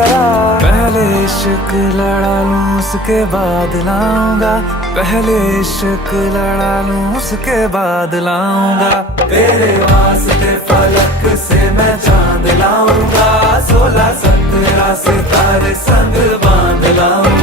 जरा। पहले इश्क लड़ा लूं उसके बाद लाऊंगा, पहले इश्क लड़ा लूं उसके बाद लाऊंगा। तेरे वास्ते फलक से मैं चांद लाऊंगा, 16 17 सितारे संग बांध लाऊंगा।